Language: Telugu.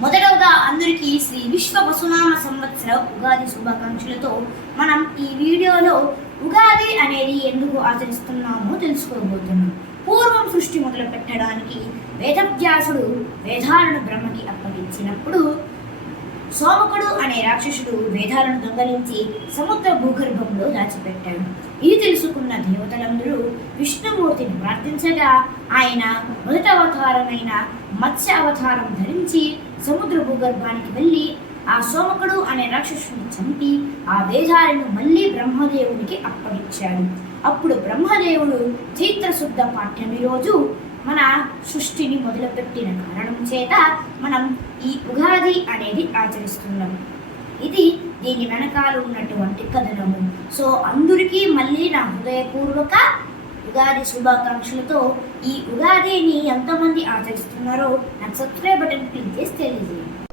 మొదటగా అందరికీ శ్రీ విశ్వ వసునామ సంవత్సర ఉగాది శుభాకాంక్షలతో మనం ఈ వీడియోలో ఉగాది అనేది ఎందుకు ఆచరిస్తున్నామో తెలుసుకోబోతున్నాం. పూర్వం సృష్టి మొదలు పెట్టడానికి వేదవ్యాసుడు వేదాలను బ్రహ్మకి అప్పగించినప్పుడు సోమకుడు అనే రాక్షసుడు వేదాలను దొంగలించి సముద్ర భూగర్భంలో దాచిపెట్టాడు. ఇది తెలుసుకున్న దేవతలందరూ విష్ణుమూర్తిని ప్రార్థించగా ఆయన మొదటి అవతారమైన మత్స్య అవతారం ధరించి సముద్ర భూగర్భానికి వెళ్ళి ఆ సోమకుడు అనే రాక్షసుని చంపి ఆ వేదాలను మళ్ళీ బ్రహ్మదేవునికి అప్పగించాడు. అప్పుడు బ్రహ్మదేవుడు చైత్ర శుద్ధ పాఠ్యమి రోజు మన సృష్టిని మొదలుపెట్టిన కారణం చేత మనం ఈ ఉగాది అనేది ఆచరిస్తున్నాం. ఇది దీని వెనకాల ఉన్నటువంటి కథనము. సో అందరికీ మళ్ళీ నా హృదయపూర్వక ఉగాది శుభాకాంక్షలతో ఈ ఉగాదిని ఎంతమంది ఆచరిస్తున్నారో నాకు సబ్స్క్రైబ్ బటన్ క్లిక్ చేసి తెలియజేయండి.